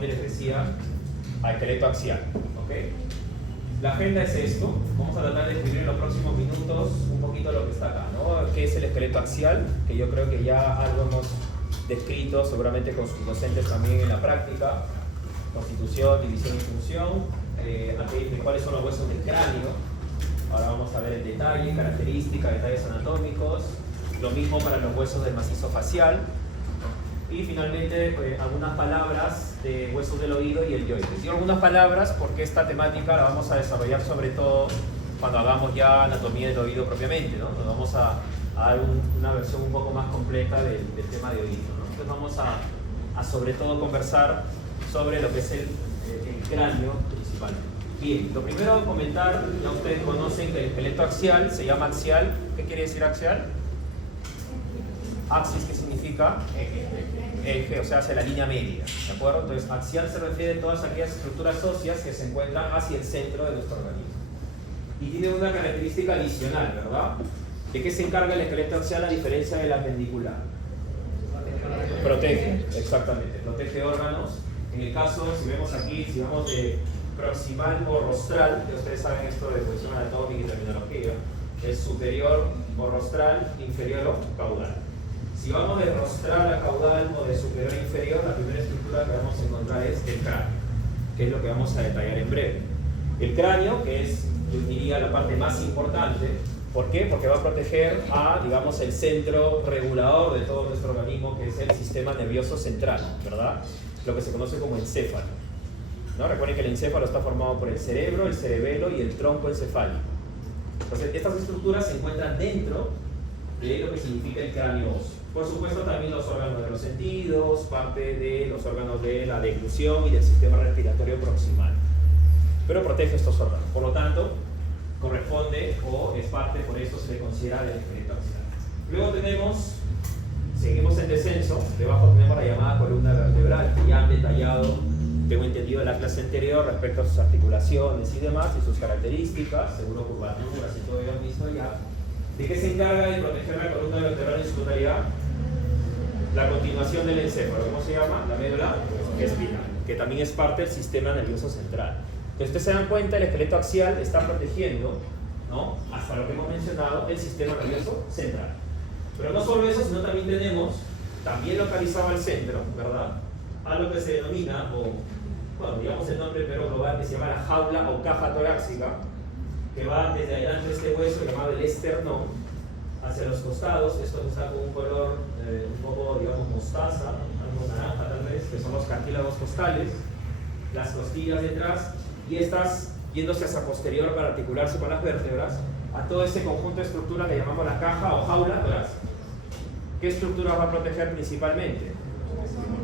corresponde, les decía, al esqueleto axial. ¿Okay? La agenda es esto. Vamos a tratar de describir en los próximos minutos un poquito lo que está acá, ¿no? ¿Qué es el esqueleto axial? Que yo creo que ya algo hemos descrito, seguramente con sus docentes también en la práctica. Constitución, división y función, cuáles son los huesos del cráneo. Ahora vamos a ver el detalle, características, detalles anatómicos. Lo mismo para los huesos del macizo facial. Y finalmente algunas palabras de huesos del oído y el yoides. Digo algunas palabras porque esta temática la vamos a desarrollar sobre todo cuando hagamos ya anatomía del oído propiamente, ¿no? Nos vamos a dar una versión un poco más completa del tema de oído, ¿no? Entonces vamos a sobre todo conversar sobre lo que es el cráneo principalmente. Bien, lo primero a comentar, ya ustedes conocen que el esqueleto axial se llama axial. ¿Qué quiere decir axial? Axis, ¿qué significa? Eje, o sea, hacia la línea media, ¿de acuerdo? Entonces, axial se refiere a todas aquellas estructuras óseas que se encuentran hacia el centro de nuestro organismo. Y tiene una característica adicional, ¿verdad? ¿De qué se encarga el esqueleto axial a diferencia de la pendicular? Protege, exactamente, protege órganos. En el caso, si vemos aquí, si vamos de proximal o rostral, que ustedes saben esto de posición anatómica y terminología, es superior o rostral, inferior o caudal. Si vamos de rostral a caudal o de superior a inferior, la primera estructura que vamos a encontrar es el cráneo, que es lo que vamos a detallar en breve. El cráneo, que es, yo diría, la parte más importante. ¿Por qué? Porque va a proteger a, digamos, el centro regulador de todo nuestro organismo, que es el sistema nervioso central, ¿verdad? Lo que se conoce como encéfalo, ¿no? Recuerden que el encéfalo está formado por el cerebro, el cerebelo y el tronco encefálico. Entonces, estas estructuras se encuentran dentro de lo que significa el cráneo óseo. Por supuesto, también los órganos de los sentidos, parte de los órganos de la deglución y del sistema respiratorio proximal. Pero protege estos órganos. Por lo tanto, corresponde o es parte, por eso se le considera del esqueleto axial. Luego seguimos en descenso, debajo tenemos la llamada columna vertebral, que ya han detallado, tengo entendido en la clase anterior respecto a sus articulaciones y demás, y sus características, seguro curvaturas y todo ello han visto ya. ¿De qué se encarga de proteger la columna vertebral en su totalidad? La continuación del encéfalo, ¿cómo se llama? La médula espinal, que también es parte del sistema nervioso central. Entonces, ustedes se dan cuenta, el esqueleto axial está protegiendo, ¿no?, hasta lo que hemos mencionado, el sistema nervioso central. Pero no solo eso, sino también tenemos, también localizado al centro, ¿verdad?, a lo que se denomina, o bueno, digamos el nombre pero global, que se llama la jaula o caja torácica, que va desde adelante de este hueso llamado el esternón hacia los costados. Esto está con un color un poco, digamos, mostaza, algo naranja tal vez, que son los cartílagos costales, las costillas detrás, y estas yéndose hacia posterior para articularse con las vértebras, a todo ese conjunto de estructuras que llamamos la caja o jaula torácica. ¿Qué estructuras va a proteger principalmente?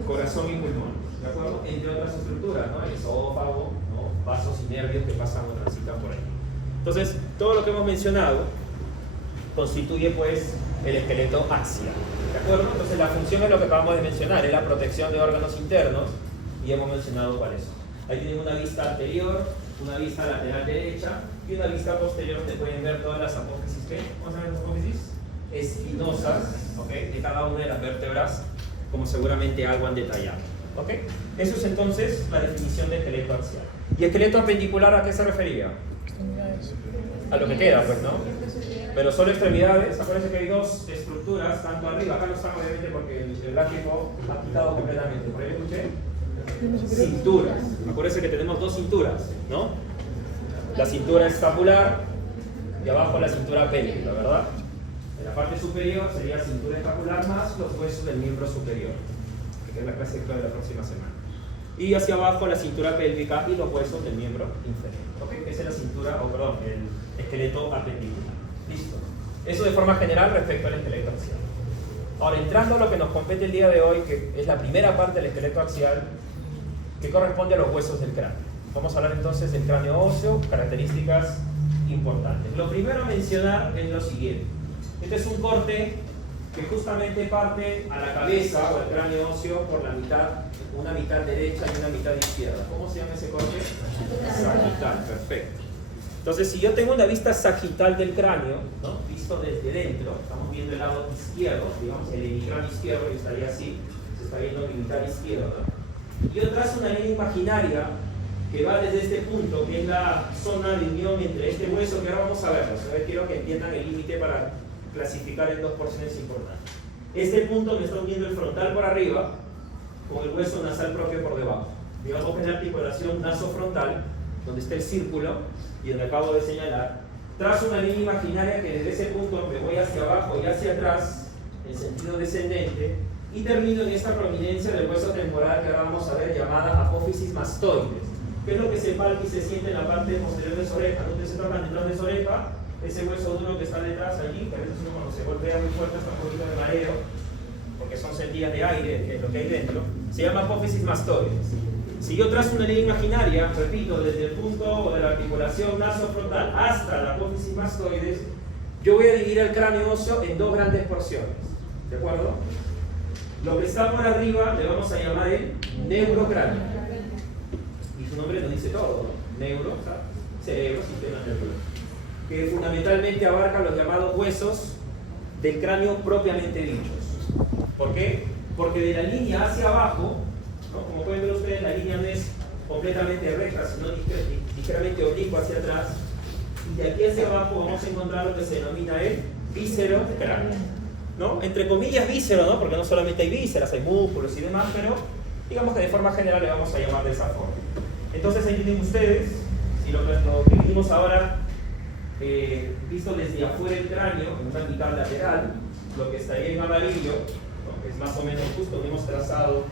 Corazón y pulmón, ¿de acuerdo? Entre otras estructuras, ¿no? El esófago, ¿no?, vasos y nervios que pasan o transitan por ahí. Entonces, todo lo que hemos mencionado constituye, pues, el esqueleto axial, ¿de acuerdo? Entonces, la función es lo que acabamos de mencionar, es la protección de órganos internos, y hemos mencionado cuáles son. Ahí tienen una vista anterior, una vista lateral derecha y una vista posterior donde pueden ver todas las apófisis, ¿qué? ¿Cómo se llaman las apófisis? Espinosas, ¿ok?, de cada una de las vértebras, como seguramente algo han detallado, ¿ok? Eso es entonces la definición de esqueleto axial. ¿Y esqueleto apendicular a qué se refería? A lo que queda, pues, ¿no? Pero solo extremidades. Acuérdense que hay dos estructuras, tanto arriba, acá no está obviamente porque el gráfico está quitado completamente. ¿Por ahí lo escuché? Cinturas. Acuérdense que tenemos dos cinturas, ¿no? La cintura escapular y abajo la cintura pélvica, ¿verdad? En la parte superior sería cintura escapular más los huesos del miembro superior, que es la clase de la próxima semana. Y hacia abajo la cintura pélvica y los huesos del miembro inferior. ¿Okay? Esa es la cintura, o perdón, el esqueleto apendicular. Listo. Eso de forma general respecto al esqueleto axial. Ahora, entrando a lo que nos compete el día de hoy, que es la primera parte del esqueleto axial, que corresponde a los huesos del cráneo. Vamos a hablar entonces del cráneo óseo, características importantes. Lo primero a mencionar es lo siguiente. Este es un corte que justamente parte a la cabeza o al cráneo óseo por la mitad, una mitad derecha y una mitad izquierda. ¿Cómo se llama ese corte? Sagital, perfecto. Entonces, si yo tengo una vista sagital del cráneo, ¿no?, visto desde dentro, estamos viendo el lado izquierdo, digamos el hemisferio izquierdo, y estaría así, se está viendo mi mitad izquierda. yo trazo una línea imaginaria que va desde este punto, que es la zona de unión entre este hueso, que ahora vamos a verlo. A ver, quiero que entiendan el límite para clasificar en dos porciones importantes. Este punto me está uniendo el frontal por arriba con el hueso nasal propio por debajo. Digamos que es la articulación nasofrontal, donde está el círculo, y donde acabo de señalar. Trazo una línea imaginaria que desde ese punto me voy hacia abajo y hacia atrás, en sentido descendente, y termino en esta prominencia del hueso temporal que ahora vamos a ver, llamada apófisis mastoides, que es lo que se palpa y se siente en la parte posterior de su oreja. Ustedes se tocan detrás de su oreja, ese hueso duro que está detrás allí, que a veces uno cuando se golpea muy fuerte está un poquito de mareo, porque son sentidas de aire, que es lo que hay dentro, se llama apófisis mastoides. Si yo trazo una línea imaginaria, repito, desde el punto de la articulación nasofrontal hasta la apófisis mastoides, yo voy a dividir el cráneo óseo en dos grandes porciones, ¿de acuerdo? Lo que está por arriba le vamos a llamar el neurocráneo. Y su nombre nos dice todo, ¿no? Neuro, o sea, cerebro, sistema nervioso, que fundamentalmente abarca los llamados huesos del cráneo propiamente dichos. ¿Por qué? Porque de la línea hacia abajo, ¿no? Como pueden ver ustedes, la línea no es completamente recta, sino ligeramente oblicua hacia atrás. Y de aquí hacia abajo vamos a encontrar lo que se denomina el víscero cráneo, ¿no? Entre comillas víscero, ¿no? Porque no solamente hay vísceras, hay músculos y demás, pero digamos que de forma general le vamos a llamar de esa forma. Entonces ahí tienen ustedes, y lo que vimos ahora, visto desde afuera del cráneo, en una mitad lateral, lo que estaría en amarillo, ¿no? Que es más o menos justo, hemos trazado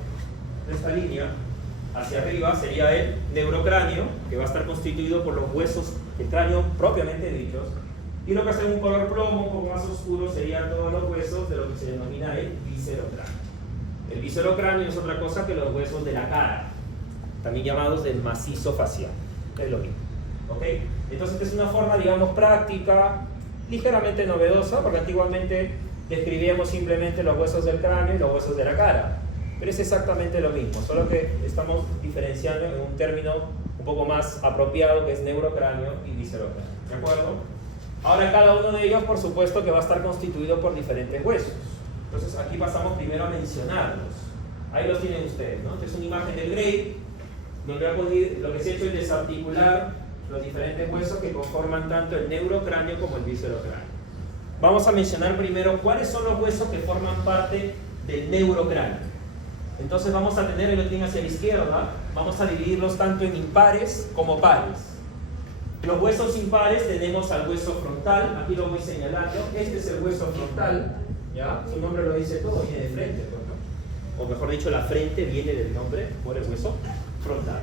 esta línea hacia arriba, sería el neurocráneo, que va a estar constituido por los huesos del cráneo propiamente dichos, y lo que hace un color plomo un poco más oscuro serían todos los huesos de lo que se denomina el viscerocráneo. El viscerocráneo es otra cosa que los huesos de la cara, también llamados del macizo facial, es lo mismo. ¿Ok? Entonces esta es una forma, digamos, práctica, ligeramente novedosa, porque antiguamente describíamos simplemente los huesos del cráneo y los huesos de la cara, pero es exactamente lo mismo, solo que estamos diferenciando en un término un poco más apropiado, que es neurocráneo y viscerocráneo, ¿de acuerdo? Ahora cada uno de ellos, por supuesto, que va a estar constituido por diferentes huesos. Entonces aquí pasamos primero a mencionarlos. Ahí los tienen ustedes, ¿no? Esta es una imagen del Gray, donde lo que se ha hecho es desarticular los diferentes huesos que conforman tanto el neurocráneo como el viscerocráneo. Vamos a mencionar primero cuáles son los huesos que forman parte del neurocráneo. Entonces vamos a tener, y lo tienen hacia la izquierda, vamos a dividirlos tanto en impares como pares. Los huesos impares tenemos al hueso frontal, aquí lo voy señalando, este es el hueso frontal, ¿ya? Su nombre lo dice todo, viene de frente, ¿no? O mejor dicho, la frente viene del nombre por el hueso frontal.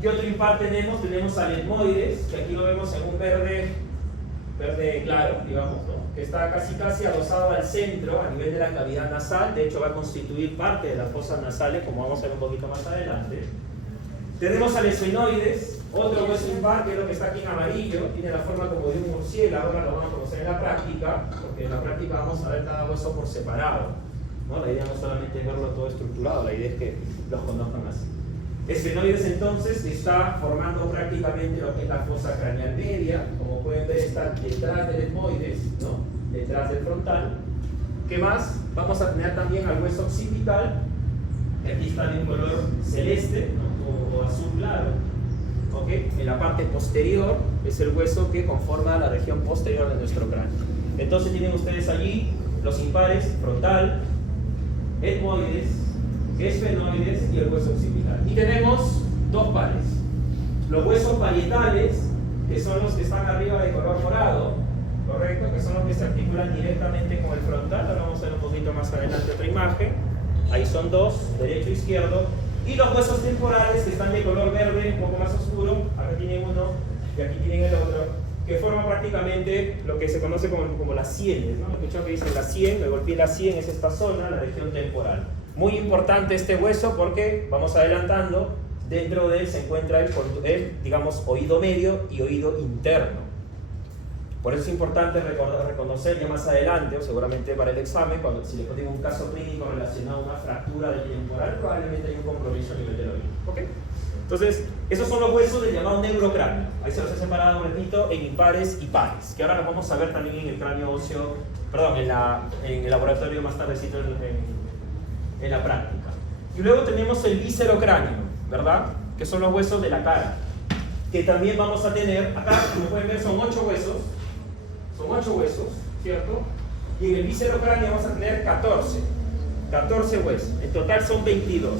¿Qué otro impar tenemos? Tenemos al etmoides, que aquí lo vemos en un verde claro, digamos, ¿no? Que está casi adosado al centro, a nivel de la cavidad nasal, de hecho va a constituir parte de las fosas nasales, como vamos a ver un poquito más adelante. Tenemos al esfenoides, otro hueso impar, que es lo que está aquí en amarillo, tiene la forma como de un murciélago, ahora lo vamos a conocer en la práctica, porque en la práctica vamos a ver cada hueso por separado, ¿no? La idea no solamente es verlo todo estructurado, la idea es que los conozcan así. Esfenoides entonces está formando prácticamente lo que es la fosa craneal media, como pueden ver está detrás del etmoides, ¿no? Detrás del frontal. ¿Qué más? Vamos a tener también al hueso occipital, que aquí está de un color celeste, ¿no? o azul claro. ¿Okay? En la parte posterior es el hueso que conforma la región posterior de nuestro cráneo. Entonces tienen ustedes allí los impares frontal, etmoides, esfenoides y el hueso occipital. Y tenemos dos pares. Los huesos parietales, que son los que están arriba de color morado, correcto, que son los que se articulan directamente con el frontal. Ahora vamos a ver un poquito más adelante otra imagen. Ahí son dos, derecho e izquierdo. Y los huesos temporales, que están de color verde, un poco más oscuro. Acá tienen uno y aquí tienen el otro, que forman prácticamente lo que se conoce como las sienes, ¿no? Escucharon que dicen la sien, me golpeé la sien, es esta zona, la región temporal. Muy importante este hueso porque, vamos adelantando, dentro de él se encuentra el digamos, oído medio y oído interno. Por eso es importante reconocer ya más adelante, o seguramente para el examen, si le ponen un caso clínico relacionado a una fractura del temporal, probablemente hay un compromiso a nivel del oído. ¿Okay? Entonces, esos son los huesos del llamado neurocráneo. Ahí se los he separado, repito, en impares y pares, que ahora los vamos a ver también en el cráneo óseo, perdón, en el laboratorio más tardecito en la práctica. Y luego tenemos el viscerocráneo, ¿verdad? Que son los huesos de la cara. Que también vamos a tener, acá como pueden ver son 8 huesos. Son 8 huesos, ¿cierto? Y en el viscerocráneo vamos a tener 14 huesos. En total son 22.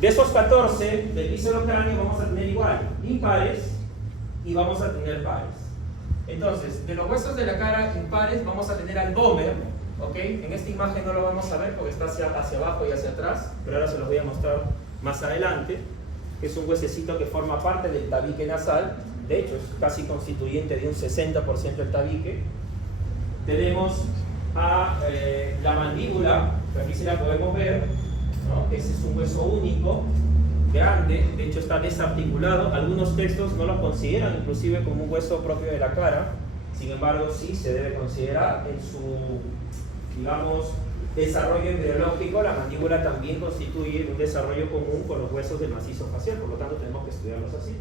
De esos 14 del viscerocráneo vamos a tener igual, impares y vamos a tener pares. Entonces, de los huesos de la cara impares vamos a tener al gómer, ¿ok? En esta imagen no lo vamos a ver porque está hacia abajo y hacia atrás, pero ahora se los voy a mostrar más adelante, que es un huesecito que forma parte del tabique nasal. De hecho, es casi constituyente de un 60% del tabique. Tenemos a la mandíbula, que aquí sí la podemos ver, ¿no? Ese es un hueso único, grande, de hecho está desarticulado. Algunos textos no lo consideran inclusive como un hueso propio de la cara, sin embargo sí se debe considerar en su, digamos, desarrollo embriológico. La mandíbula también constituye un desarrollo común con los huesos del macizo facial, por lo tanto tenemos que estudiarlos así.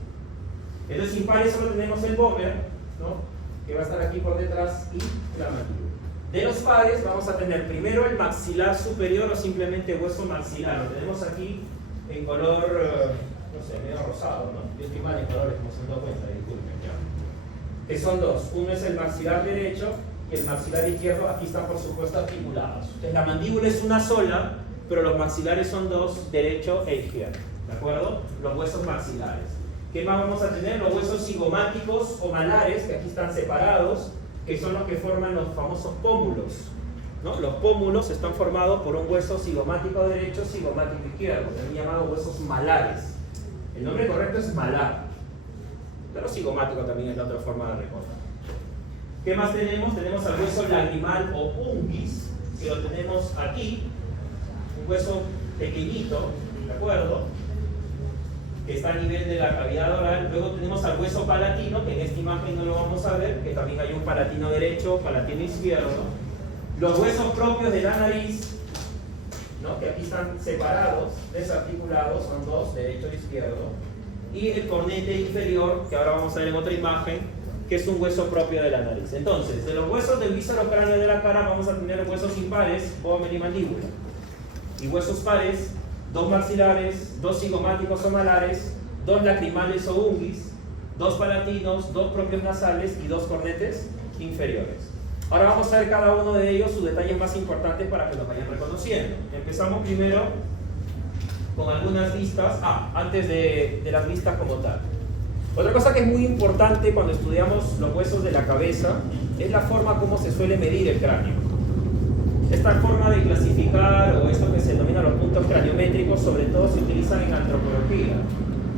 Entonces impares solo tenemos el gómer, ¿no? Que va a estar aquí por detrás, y la mandíbula. De los pares vamos a tener primero el maxilar superior o simplemente hueso maxilar. Lo tenemos aquí en color, no sé, medio rosado, ¿no? Yo estoy mal en colores, como se han dado cuenta, disculpen, ¿ya? Que son dos. Uno es el maxilar derecho y el maxilar izquierdo. Aquí están por supuesto articulados. Entonces la mandíbula es una sola, pero los maxilares son dos, derecho e izquierdo, ¿de acuerdo? Los huesos maxilares. ¿Qué más vamos a tener? Los huesos cigomáticos o malares, que aquí están separados, que son los que forman los famosos pómulos, ¿no? Los pómulos están formados por un hueso cigomático derecho, cigomático izquierdo, también llamados huesos malares. El nombre correcto es malar, pero cigomático también es la otra forma de recordar. ¿Qué más tenemos? Tenemos al hueso lagrimal o unguis, que lo tenemos aquí, un hueso pequeñito, ¿de acuerdo? Que está a nivel de la cavidad oral. Luego tenemos al hueso palatino, que en esta imagen no lo vamos a ver, que también hay un palatino derecho, palatino izquierdo. Los huesos propios de la nariz, ¿no? Que aquí están separados, desarticulados, son dos, derecho e izquierdo. Y el cornete inferior, que ahora vamos a ver en otra imagen, que es un hueso propio de la nariz. Entonces, de los huesos del viscerocráneo de la cara vamos a tener huesos impares, gómer y mandíbula. Y huesos pares, dos maxilares, dos cigomáticos o malares, dos lacrimales o unguis, dos palatinos, dos propios nasales y dos cornetes inferiores. Ahora vamos a ver cada uno de ellos sus detalles más importantes para que los vayan reconociendo. Empezamos primero con algunas vistas, antes de las vistas como tal. Otra cosa que es muy importante cuando estudiamos los huesos de la cabeza es la forma como se suele medir el cráneo. Esta forma de clasificar, o esto que se denomina los puntos craniométricos, sobre todo se utilizan en antropología.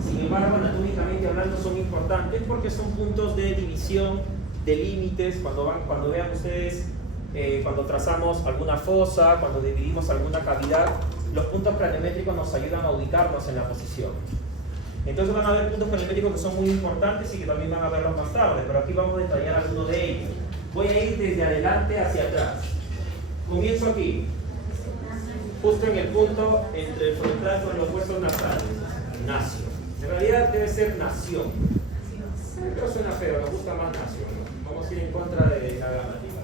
Sin embargo, anatómicamente hablando son importantes porque son puntos de división, de límites. Cuando vean ustedes, cuando trazamos alguna fosa, cuando dividimos alguna cavidad, los puntos craniométricos nos ayudan a ubicarnos en la posición. Entonces van a haber puntos craniométricos que son muy importantes y que también van a verlos más tarde, pero aquí vamos a detallar algunos de ellos. Voy a ir desde adelante hacia atrás. Comienzo aquí, justo en el punto entre el frontal con los huesos nasales. Nacio. En realidad debe ser nación. Pero suena feo, me gusta más nación, ¿no? Vamos a ir en contra de la gramática.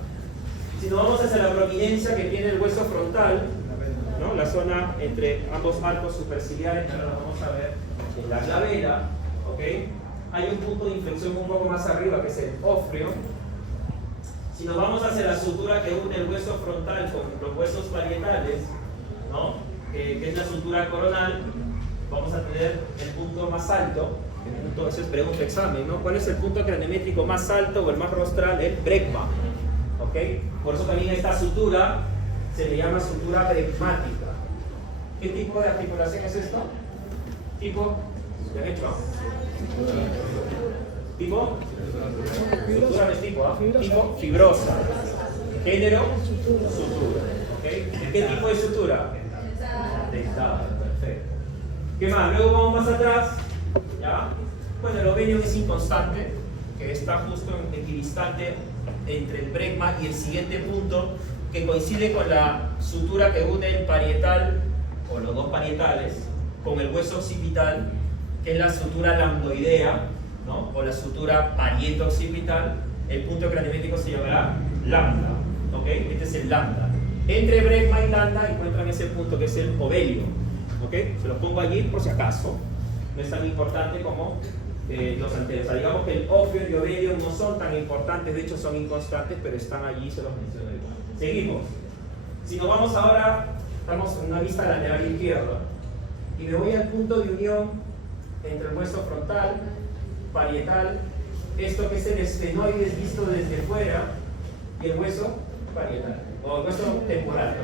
Si nos vamos hacia la prominencia que tiene el hueso frontal, ¿no? La zona entre ambos arcos superciliares, que ahora lo vamos a ver en la glabela, ¿ok? Hay un punto de inflexión un poco más arriba que es el ófreo. Si nos vamos hacia la sutura que une el hueso frontal con los huesos parietales, ¿no? Que es la sutura coronal, vamos a tener el punto más alto. Entonces pregunta examen, ¿no? ¿Cuál es el punto craniométrico más alto o el más rostral? El bregma, ¿ok? Por eso también esta sutura se le llama sutura bregmática. ¿Qué tipo de articulación es esto? Tipo, ¿ya han hecho? Tipo, sutura no es tipo, tipo fibrosa. Género, sutura. ¿Okay? ¿Qué tipo de sutura? Dentada, perfecto. ¿Qué más? Luego vamos más atrás. ¿Ya? Bueno, el ovarium es inconstante, que está justo en equidistante entre el bregma y el siguiente punto, que coincide con la sutura que une el parietal, o los dos parietales, con el hueso occipital, que es la sutura lambdoidea, ¿no? O la sutura parieto-occipital. El punto craniométrico se llamará lambda, ¿ok? Este es el lambda. Entre bregma y lambda encuentran ese punto que es el ovelio. ¿ok? Se los pongo allí por si acaso. No es tan importante como los anteriores. O sea, digamos que el opio y ovelio no son tan importantes, de hecho son inconstantes, pero están allí, se los menciono igual. Seguimos. Si nos vamos ahora, estamos en una vista lateral izquierda, y me voy al punto de unión entre el hueso frontal, parietal, esto que es el esfenoides visto desde fuera, y el hueso parietal, o el hueso temporal.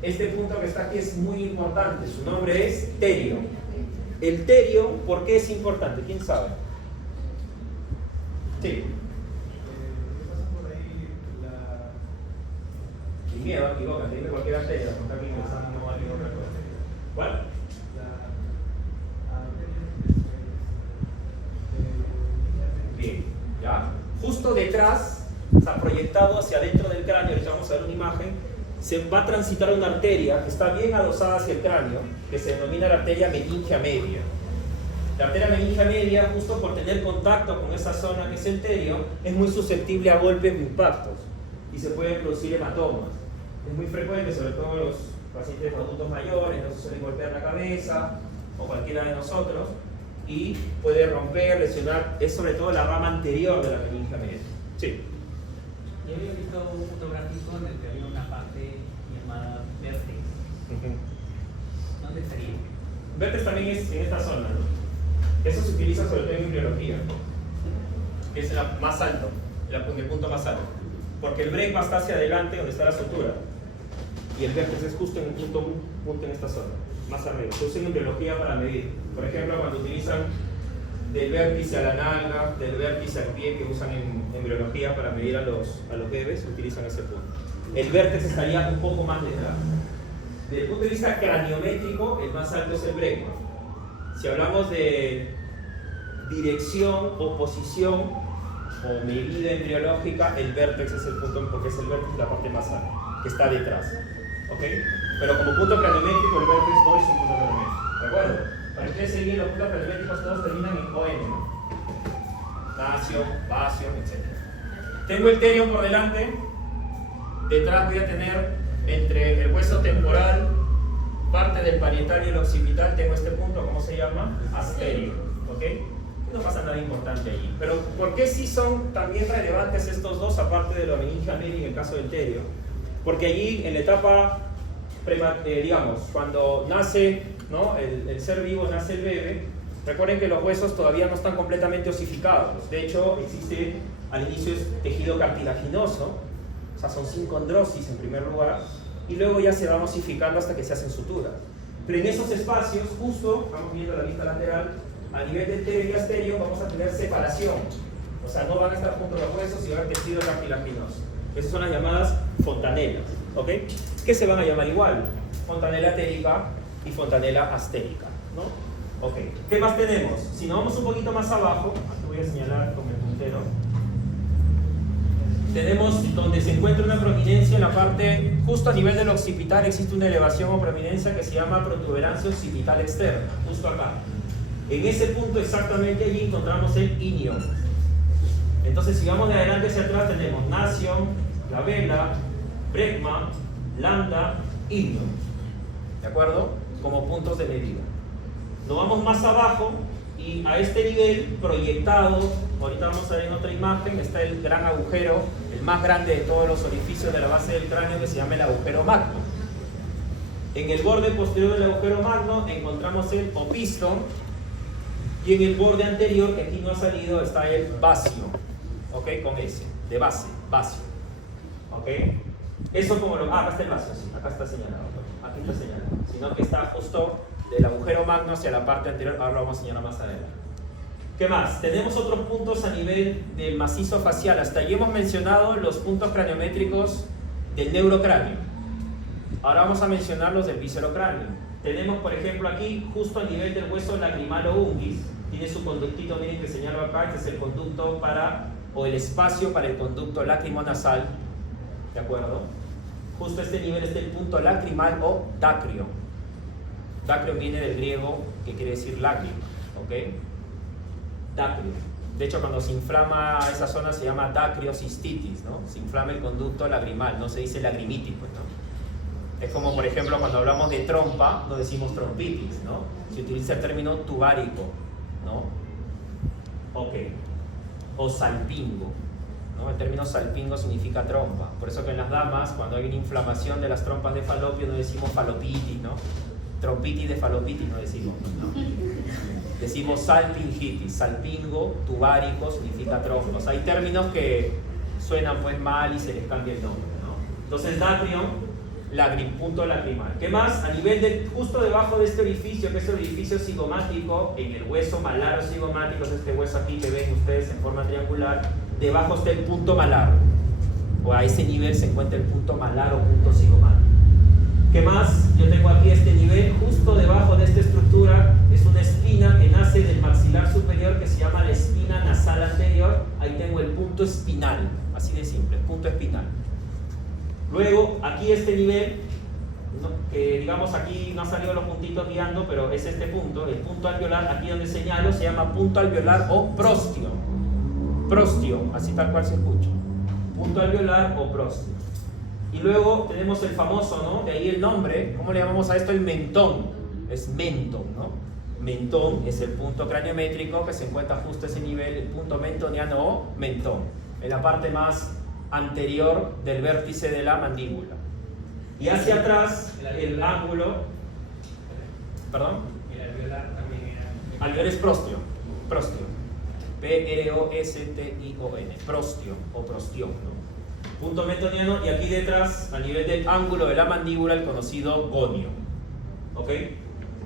Este punto que está aquí es muy importante, su nombre es terio. El terio, ¿por qué es importante? ¿Quién sabe? Sí. Sin miedo, equivócate, dime cualquier arteria, porque aquí en el examen no vale otra cosa. ¿Cuál? Bien, ¿ya? Justo detrás, o sea, proyectado hacia adentro del cráneo, ahorita vamos a ver una imagen, se va a transitar una arteria que está bien adosada hacia el cráneo, que se denomina la arteria meningia media. La arteria meningia media, justo por tener contacto con esa zona que es el terio, es muy susceptible a golpes o impactos y se pueden producir hematomas. Es muy frecuente, sobre todo en los pacientes adultos mayores, no se suelen golpear la cabeza o cualquiera de nosotros, y puede romper, lesionar, es sobre todo la rama anterior de la meningia media. Sí. Yo había visto un fotográfico en el que había una parte llamada vértex. ¿Dónde estaría? Vértex también es en esta zona, ¿no? Eso se utiliza sobre todo en embriología, que es la más alto, el punto más alto. Porque el brecma está hacia adelante donde está la sutura, y el vértex es justo en un punto en esta zona, más arriba. Se usa en embriología para medir. Por ejemplo, cuando utilizan del vértice a la nalga, del vértice al pie, que usan en embriología para medir a los bebés, utilizan ese punto. El vértex estaría un poco más detrás. Desde el punto de vista craniométrico, el más alto es el brecma. Si hablamos de dirección o posición o medida embriológica, el vértex es el punto, porque es el vértex la parte más alta, que está detrás. ¿Ok? Pero como punto craniométrico, el vértex no es un punto craniométrico. ¿De acuerdo? Para que ustedes se bien, los puntos craniométricos todos terminan en ON, ¿no? Nacio, vasio, etc. Tengo el terio por delante. Detrás voy a tener entre el hueso temporal, parte del parietal y el occipital, tengo este punto, ¿cómo se llama? Asterio. ¿Ok? No pasa nada importante allí. Pero ¿por qué sí son también relevantes estos dos, aparte de la meningia media en el caso del terio? Porque allí en la etapa, digamos, cuando nace, ¿no? el ser vivo, nace el bebé, recuerden que los huesos todavía no están completamente osificados. De hecho, existe al inicio es tejido cartilaginoso, o sea, son sin condrosis en primer lugar, y luego ya se van osificando hasta que se hacen suturas. Pero en esos espacios, justo, estamos viendo la vista lateral, a nivel del terio y asterio vamos a tener separación. O sea, no van a estar juntos los huesos y va a haber tejido cartilaginoso. Esas son las llamadas fontanelas, ¿ok? Que se van a llamar igual, fontanela térica y fontanela astérica, ¿no? Ok, ¿qué más tenemos? Si nos vamos un poquito más abajo, aquí voy a señalar con el puntero, tenemos donde se encuentra una prominencia en la parte, justo a nivel del occipital existe una elevación o prominencia que se llama protuberancia occipital externa, justo acá. En ese punto exactamente allí encontramos el inion. Entonces si vamos de adelante hacia atrás tenemos nasion, labella, brecma, lambda, inion. ¿De acuerdo? Como puntos de medida. Nos vamos más abajo y a este nivel proyectado, ahorita vamos a ver en otra imagen, está el gran agujero, el más grande de todos los orificios de la base del cráneo, que se llama el agujero magno. En el borde posterior del agujero magno encontramos el opiston, y en el borde anterior, que aquí no ha salido, está el vasio, ¿ok? Con S, de base, vasio, ¿ok? Eso como lo... acá está el vasio, sí, acá está señalado, aquí está señalado, sino que está justo del agujero magno hacia la parte anterior, ahora lo vamos a señalar más adelante. ¿Qué más? Tenemos otros puntos a nivel del macizo facial. Hasta allí hemos mencionado los puntos craniométricos del neurocráneo. Ahora vamos a mencionar los del viscerocráneo. Tenemos, por ejemplo, aquí, justo a nivel del hueso lagrimal o unguis, tiene su conductito, miren que señalo acá, este es el conducto para, o el espacio para el conducto lacrimonasal, ¿de acuerdo? Justo a este nivel está el punto lacrimal o dacrio. Dacrio viene del griego, que quiere decir lágrima, ¿ok? Dacrio. De hecho, cuando se inflama esa zona se llama dacriocistitis, ¿no? Se inflama el conducto lagrimal, no se dice lagrimitis, pues, ¿no? Es como, por ejemplo, cuando hablamos de trompa, no decimos trompitis, ¿no? Se utiliza el término tubárico, ¿no? Ok. O salpingo, ¿no? El término salpingo significa trompa. Por eso que en las damas, cuando hay una inflamación de las trompas de falopio, no decimos falopitis, ¿no? Trompitis de falopitis no decimos, ¿no? Decimos salpingitis. Salpingo, tubárico, significa trompa. O sea, hay términos que suenan pues mal y se les cambia el nombre, ¿no? Entonces, datrium, punto lacrimal. ¿Qué más? A nivel de, justo debajo de este orificio, que es el orificio cigomático, en el hueso malar o cigomático, es este hueso aquí que ven ustedes en forma triangular, debajo está el punto malar, o a ese nivel se encuentra el punto malar o punto cigomático. ¿Qué más? Yo tengo aquí este nivel, justo debajo de esta estructura, es una espina que nace del maxilar superior que se llama la espina nasal anterior. Ahí tengo el punto espinal, así de simple, punto espinal. Luego, aquí este nivel, ¿no? Que digamos aquí no han salido los puntitos guiando, pero es este punto, el punto alveolar, aquí donde señalo, se llama punto alveolar o prostio. Prostio, así tal cual se escucha. Punto alveolar o prostio. Y luego tenemos el famoso, ¿no? De ahí el nombre, ¿cómo le llamamos a esto? El mentón. Es mentón, ¿no? Mentón es el punto craniométrico que se encuentra justo a ese nivel, el punto mentoniano o mentón, en la parte más anterior del vértice de la mandíbula. Y hacia atrás, el ángulo. ¿Perdón? El alveolar también era. Alveolar es prostio. Prostio. P-R-O-S-T-I-O-N. Prostio o prostión, ¿no? Punto mentoniano, y aquí detrás, a nivel del ángulo de la mandíbula, el conocido gonio. ¿Ok?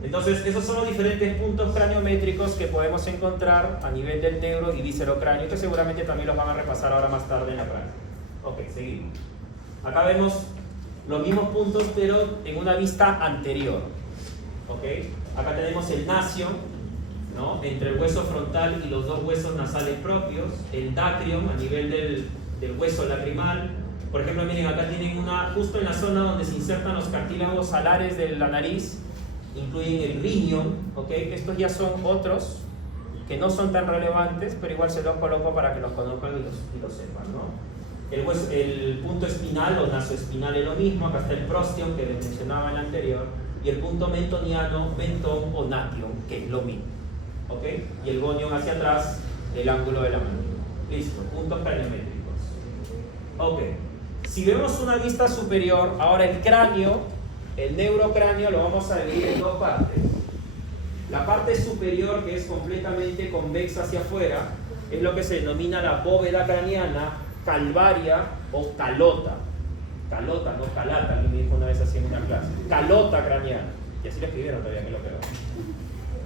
Entonces, esos son los diferentes puntos craniométricos que podemos encontrar a nivel del neuro y viscerocráneo, que seguramente también los van a repasar ahora más tarde en la práctica. Ok, seguimos. Acá vemos los mismos puntos, pero en una vista anterior. ¿Ok? Acá tenemos el nacio, ¿no? Entre el hueso frontal y los dos huesos nasales propios. El datrium a nivel del hueso lacrimal. Por ejemplo, miren, acá tienen una, justo en la zona donde se insertan los cartílagos alares de la nariz, incluyen el riñón, ¿ok? Estos ya son otros que no son tan relevantes, pero igual se los coloco para que los conozcan y los sepan, ¿no? El punto espinal o nasoespinal es lo mismo, acá está el prostio que les mencionaba en el anterior, y el punto mentoniano, mentón o nation, que es lo mismo, ¿ok? Y el gonion hacia atrás, el ángulo de la mandíbula. Listo, puntos craniométricos. Ok, si vemos una vista superior, ahora el cráneo, el neurocráneo lo vamos a dividir en dos partes. La parte superior, que es completamente convexa hacia afuera, es lo que se denomina la bóveda craneana, calvaria o calota. Calota, no calata, alguien me dijo una vez así en una clase. Calota craneana. Y así lo escribieron todavía que lo pegó.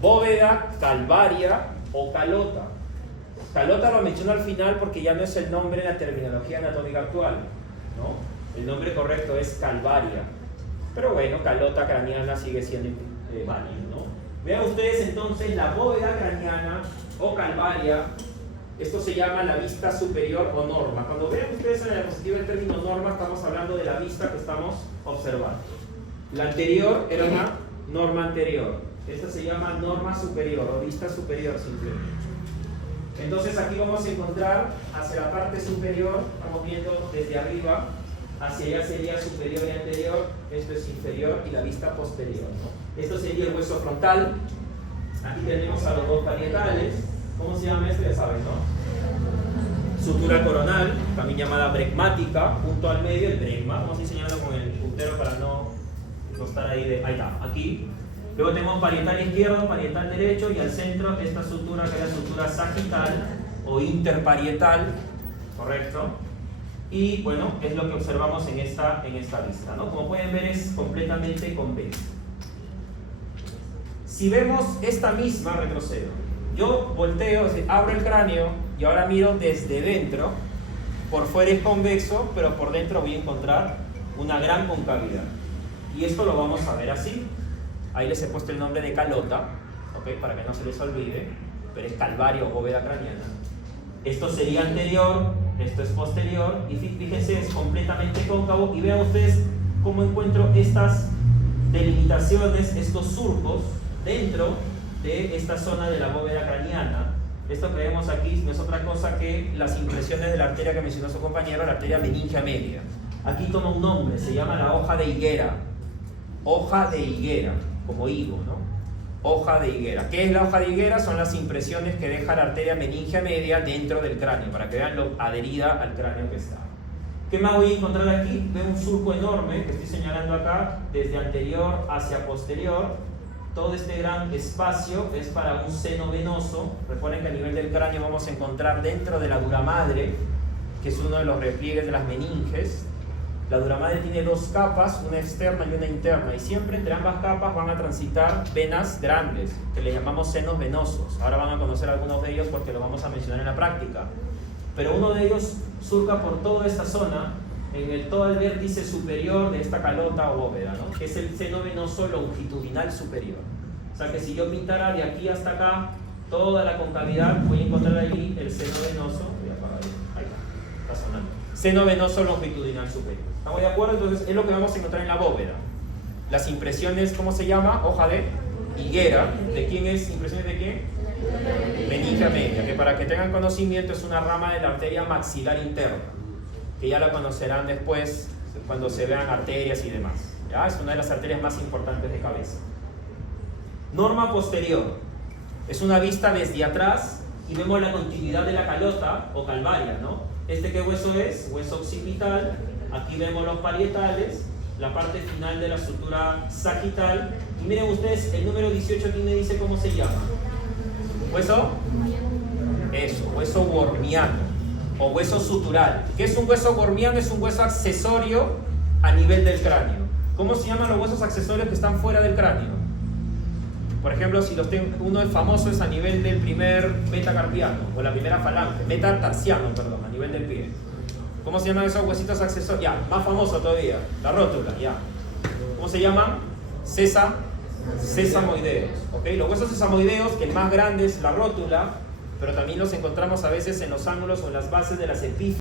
Bóveda, calvaria o calota. Calota lo menciono al final porque ya no es el nombre en la terminología anatómica actual, ¿no? El nombre correcto es calvaria. Pero bueno, calota craneana sigue siendo válido, ¿no? Vean ustedes entonces la bóveda craneana o calvaria. Esto se llama la vista superior o norma. Cuando vean ustedes en la diapositiva el término norma, estamos hablando de la vista que estamos observando. La anterior era una norma anterior. Esta se llama norma superior o vista superior simplemente. Entonces aquí vamos a encontrar hacia la parte superior, estamos viendo desde arriba, hacia allá sería superior y anterior, esto es inferior y la vista posterior, ¿no? Esto sería el hueso frontal. Aquí tenemos a los dos parietales. ¿Cómo se llama esto? Ya saben, ¿no? Sutura coronal, también llamada bregmática, junto al medio, el bregma. Vamos a ir señalando con el puntero para no estar ahí de... Ahí está, aquí. Luego tenemos parietal izquierdo, parietal derecho y al centro esta sutura que es la sutura sagital o interparietal, ¿correcto? Y bueno, es lo que observamos en esta vista, ¿no? Como pueden ver es completamente convexa. Si vemos esta misma, retrocedo. Yo volteo, abro el cráneo y ahora miro desde dentro. Por fuera es convexo, pero por dentro voy a encontrar una gran concavidad. Y esto lo vamos a ver así. Ahí les he puesto el nombre de calota, ¿ok? Para que no se les olvide, pero es calvario o bóveda craneana. Esto sería anterior, esto es posterior, y fíjense, es completamente cóncavo. Y vean ustedes cómo encuentro estas delimitaciones, estos surcos dentro de esta zona de la bóveda craneana. Esto que vemos aquí no es otra cosa que las impresiones de la arteria que mencionó su compañero, la arteria meningia media. Aquí toma un nombre, se llama la hoja de higuera, hoja de higuera, como higo, ¿no? Hoja de higuera. ¿Qué es la hoja de higuera? Son las impresiones que deja la arteria meningea media dentro del cráneo, para que vean lo adherida al cráneo que está. ¿Qué más voy a encontrar aquí? Veo un surco enorme que estoy señalando acá, desde anterior hacia posterior. Todo este gran espacio es para un seno venoso. Recuerden que a nivel del cráneo vamos a encontrar dentro de la dura madre, que es uno de los repliegues de las meninges. La dura madre tiene dos capas, una externa y una interna, y siempre entre ambas capas van a transitar venas grandes, que le llamamos senos venosos. Ahora van a conocer algunos de ellos porque lo vamos a mencionar en la práctica. Pero uno de ellos surca por toda esta zona, todo el vértice superior de esta calota o bóveda, ¿no? Que es el seno venoso longitudinal superior. O sea que si yo pintara de aquí hasta acá toda la concavidad, voy a encontrar allí el seno venoso. Voy a apagar ahí está sonando. Seno venoso longitudinal superior. ¿Estamos de acuerdo? Entonces es lo que vamos a encontrar en la bóveda. Las impresiones, ¿cómo se llama? Hoja de higuera. ¿De quién es? ¿Impresiones de quién? Meningea media, que para que tengan conocimiento es una rama de la arteria maxilar interna, que ya la conocerán después cuando se vean arterias y demás. ¿Ya? Es una de las arterias más importantes de cabeza. Norma posterior. Es una vista desde atrás y vemos la continuidad de la calota o calvaria, ¿no? ¿Qué hueso es? Hueso occipital. Aquí vemos los parietales, la parte final de la estructura sagital. Y miren ustedes, el número 18 aquí me dice cómo se llama. ¿Hueso? Eso, hueso wormiano o hueso sutural. ¿Qué es un hueso wormiano? Es un hueso accesorio a nivel del cráneo. ¿Cómo se llaman los huesos accesorios que están fuera del cráneo? Por ejemplo, si uno es famoso es a nivel del primer metacarpiano o la primera falange, metatarsiano, perdón, a nivel del pie. ¿Cómo se llaman esos huesitos accesorios? Ya, más famoso todavía, la rótula, ya. ¿Cómo se llaman? Sesamoideos. ¿Okay? Los huesos sesamoideos, que el más grande es la rótula, pero también los encontramos a veces en los ángulos o en las bases de las epífisis.